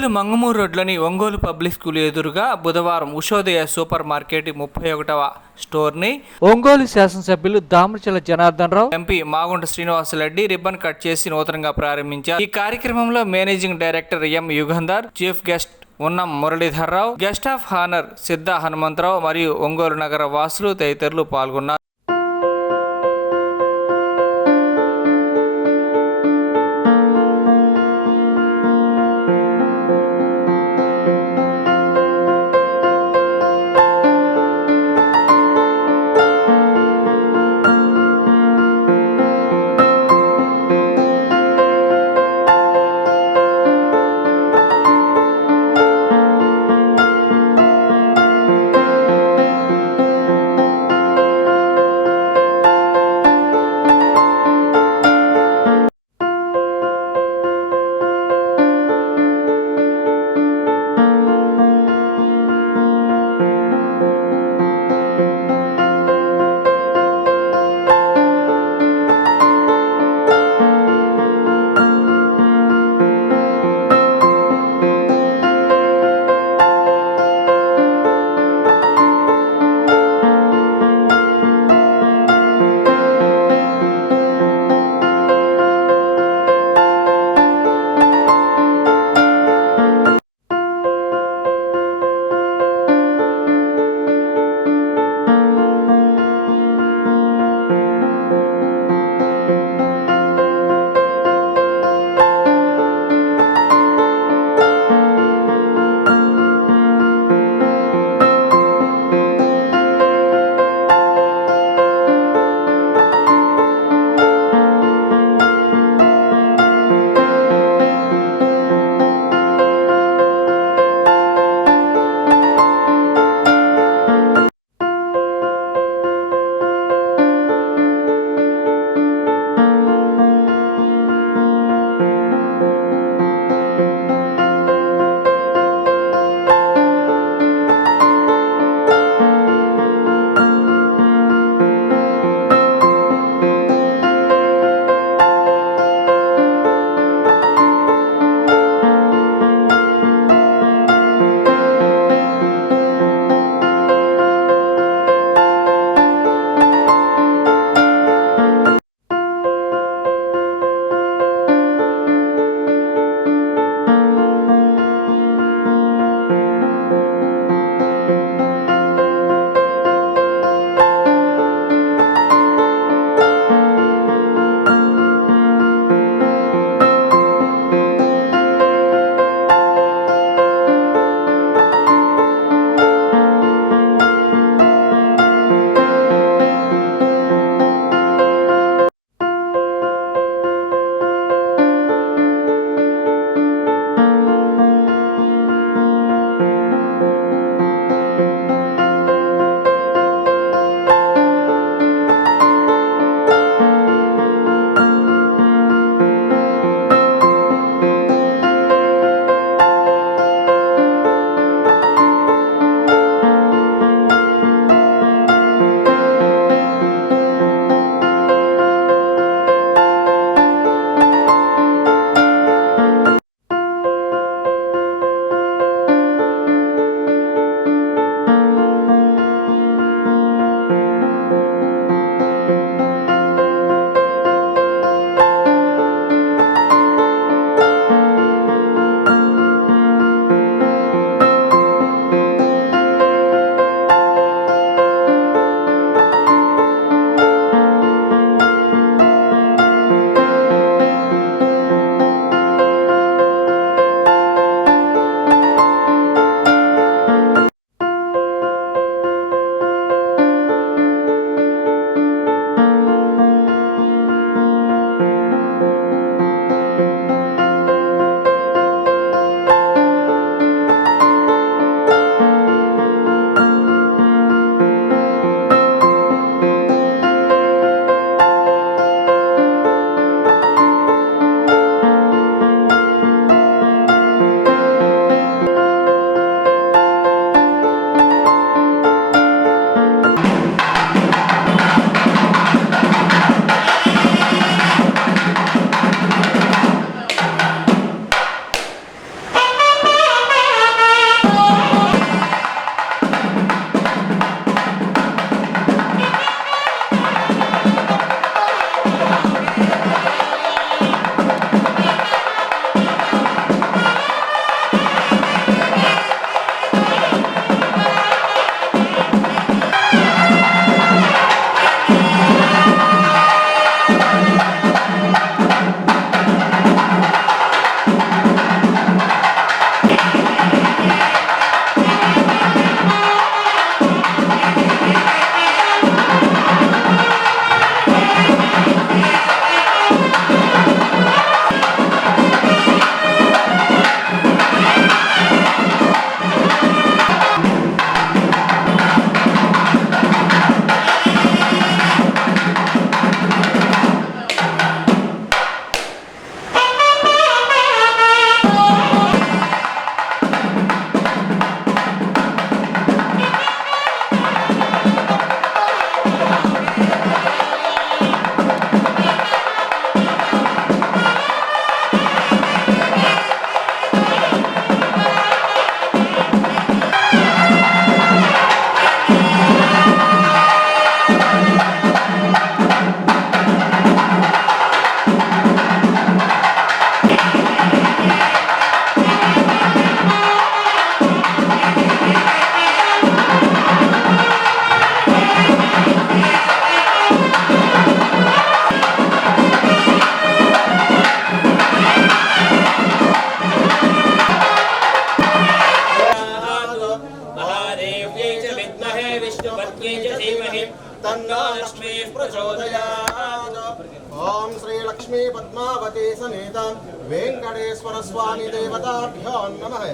ఒంగోలు మంగమూరు రోడ్లోని Ongole public school ఎదురుగా బుధవారం ఉషోదయ సూపర్ మార్కెట్ 31వ స్టోర్ని ఒంగోలు శాసనసభ్యులు Damacharla Janardhan Rao, MP Magunta Srinivasa Reddy ribbon cut చేసి నూతనంగా ప్రారంభించారు. ఈ కార్యక్రమంలో managing director M Yugandhar, chief guest Unnam Muralidhar Rao, guest of honour సిద్ధ హనుమంతరావు మరియు ఒంగోలు నగర వాసులు తదితరులు పాల్గొన్నారు. तन्नो लक्ष्मी प्रचोदयात्। ओम श्री लक्ष्मी पद्मावती समेत वेंकटेश्वर स्वामी देवताभ्यो नमः।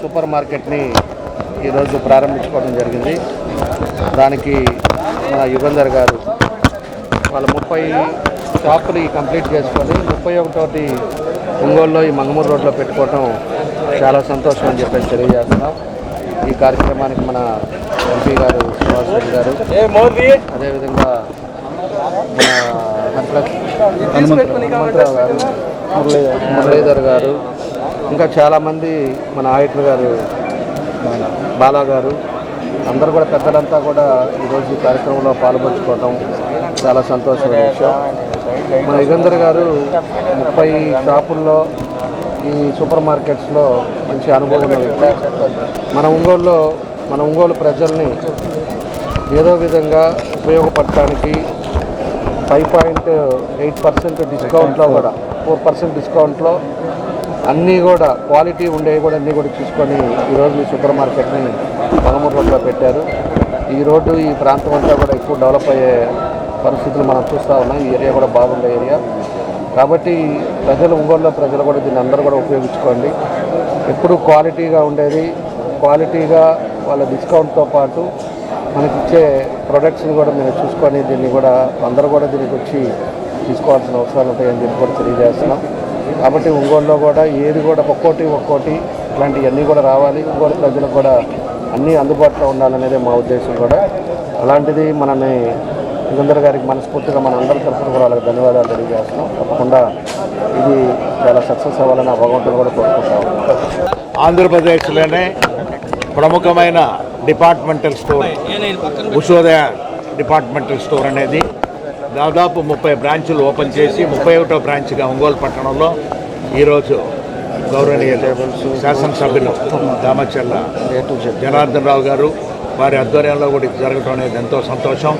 సూపర్ మార్కెట్ని ఈరోజు ప్రారంభించుకోవడం జరిగింది. దానికి మన యుగంధర్ గారు వాళ్ళ 30 షాపులు కంప్లీట్ చేసుకొని 31వ ఒంగోలులో ఈ మంగమూరు రోడ్లో పెట్టుకోవడం చాలా సంతోషం అని చెప్పేసి తెలియజేస్తున్నాం. ఈ కార్యక్రమానికి మన ఎంపీ గారు శ్రీనివాస్ రెడ్డి గారు, అదేవిధంగా మన హనుమంతరావు గారు, మురళీధర్ గారు, ఇంకా చాలామంది మన ఆడిటర్ గారు బాలా గారు, అందరూ కూడా పెద్దలంతా కూడా ఈరోజు ఈ కార్యక్రమంలో పాల్పంచుకోవడం చాలా సంతోషమైన విషయం. మన యుగంధర్ గారు 30 షాపుల్లో ఈ సూపర్ మార్కెట్స్లో మంచి అనుభవం ఉన్న వ్యక్తి. మన ఒంగోలు ప్రజల్ని ఏదో విధంగా ఉపయోగపడటానికి 5.8% డిస్కౌంట్లో కూడా 4% డిస్కౌంట్లో అన్నీ కూడా క్వాలిటీ ఉండేవి కూడా అన్నీ కూడా చూసుకొని ఈరోజు ఈ సూపర్ మార్కెట్ని పదమూడు రోడ్లో పెట్టారు. ఈ రోడ్డు ఈ ప్రాంతం అంతా కూడా ఎక్కువ డెవలప్ అయ్యే పరిస్థితులు మనం చూస్తూ ఉన్నాం. ఈ ఏరియా కూడా బాగుండే ఏరియా కాబట్టి ఒంగోలులో ప్రజలు కూడా దీన్ని అందరూ కూడా ఉపయోగించుకోండి. ఎప్పుడు క్వాలిటీగా ఉండేది, క్వాలిటీగా వాళ్ళ డిస్కౌంట్తో పాటు మనకిచ్చే ప్రొడక్ట్స్ని కూడా మీరు చూసుకొని దీన్ని కూడా అందరూ కూడా దీనికి వచ్చి తీసుకోవాల్సిన అవసరాలు ఉంటాయని చెప్పి కూడా తెలియజేస్తున్నాం. కాబట్టి ఒంగోలులో కూడా ఏది కూడా ఒక్కోటి ఇట్లాంటివన్నీ కూడా రావాలి. ఒంగోలు ప్రజలకు కూడా అన్నీ అందుబాటులో ఉండాలనేదే మా ఉద్దేశం కూడా. అలాంటిది మనని యుగంధర్ గారికి మనస్ఫూర్తిగా మన అందరి తరఫున కూడా వాళ్ళకి ధన్యవాదాలు తెలియజేస్తున్నాం. తప్పకుండా ఇది చాలా సక్సెస్ అవ్వాలని ఆ భగవంతుడు కూడా కోరుకుంటాం. ఆంధ్రప్రదేశ్లోనే ప్రముఖమైన departmental store Ushodaya departmental store అనేది దాదాపు 30 బ్రాంచులు ఓపెన్ చేసి 31వ బ్రాంచ్గా ఒంగోలు పట్టణంలో ఈరోజు గౌరవనీయ శాసనసభ్యులు దామచర్ల జనార్దన్ రావు గారు వారి ఆధ్వర్యంలో కూడా ఇది జరగడం అనేది ఎంతో సంతోషం.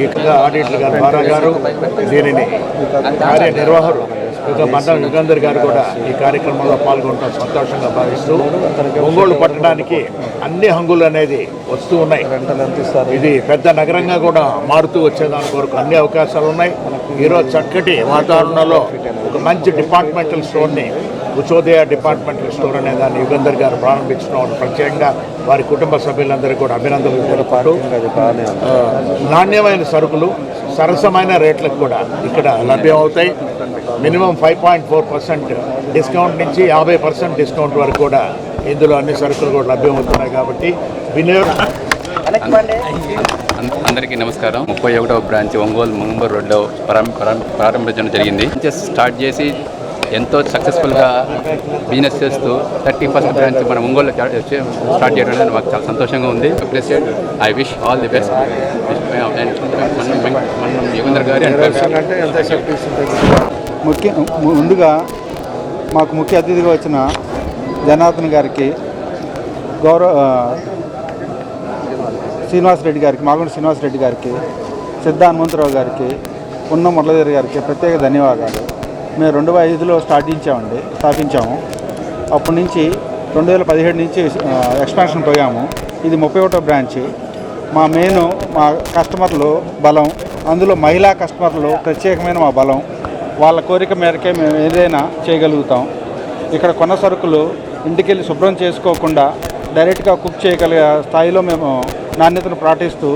ఈ ఆడిటర్ గారు బారా గారు దీనిని కార్యనిర్వాహకులు మండల యుగంధర్ గారు కూడా ఈ కార్యక్రమంలో పాల్గొనడం సంతోషంగా భావిస్తూ ఒంగోలు పట్టడానికి అన్ని హంగులు అనేది వస్తూ ఉన్నాయి. ఇది పెద్ద నగరంగా కూడా మారుతూ వచ్చేదాని కొరకు అన్ని అవకాశాలు ఉన్నాయి. ఈరోజు చక్కటి వాతావరణంలో ఒక మంచి డిపార్ట్మెంటల్ స్టోర్ని ఉషోదయ డిపార్ట్మెంటల్ స్టోర్ అనే దాన్ని యుగంధర్ గారు ప్రారంభించడం ప్రత్యేకంగా వారి కుటుంబ సభ్యులందరికీ కూడా అభినందనలు పాటు నాణ్యమైన సరుకులు సరసమైన రేట్లకు కూడా ఇక్కడ లభ్యమవుతాయి. మినిమం 5.4% డిస్కౌంట్ నుంచి 50% డిస్కౌంట్ వరకు కూడా ఇందులో అన్ని సరుకులు కూడా లభ్యమవుతున్నాయి. కాబట్టి అందరికీ నమస్కారం. 31వ బ్రాంచ్ ఒంగోలు ముంబర్ రోడ్లో ప్రారంభించడం జరిగింది. స్టార్ట్ చేసి ఎంతో సక్సెస్ఫుల్గా బిజినెస్ చేస్తూ 31st బ్రాంచ్ మన ఒంగోలు స్టార్ట్ చేయడం అనేది మాకు చాలా సంతోషంగా ఉంది. President I wish all the best. మనం యుగంధర్ గారి ముందుగా మాకు ముఖ్య అతిథిగా వచ్చిన జనార్దన్ గారికి, శ్రీనివాస్ రెడ్డి గారికి, మాగుంట శ్రీనివాస్ రెడ్డి గారికి, సిద్ధ హనుమంతరావు గారికి, ఉన్న మురళీధర్ గారికి ప్రత్యేక ధన్యవాదాలు. మేము 2005లో స్థాపించాము. అప్పటి నుంచి 2017 నుంచి ఎక్స్పాన్షన్ పోయాము. ఇది 31వ బ్రాంచ్. మా కస్టమర్లు బలం, అందులో మహిళా కస్టమర్లు ప్రత్యేకమైన మా బలం. వాళ్ళ కోరిక మేరకే మేము ఏదైనా చేయగలుగుతాం. ఇక్కడ కొన్న సరుకులు ఇంటికెళ్ళి శుభ్రం చేసుకోకుండా డైరెక్ట్గా కుక్ చేయగలిగే స్థాయిలో మేము నాణ్యతను పాటిస్తూ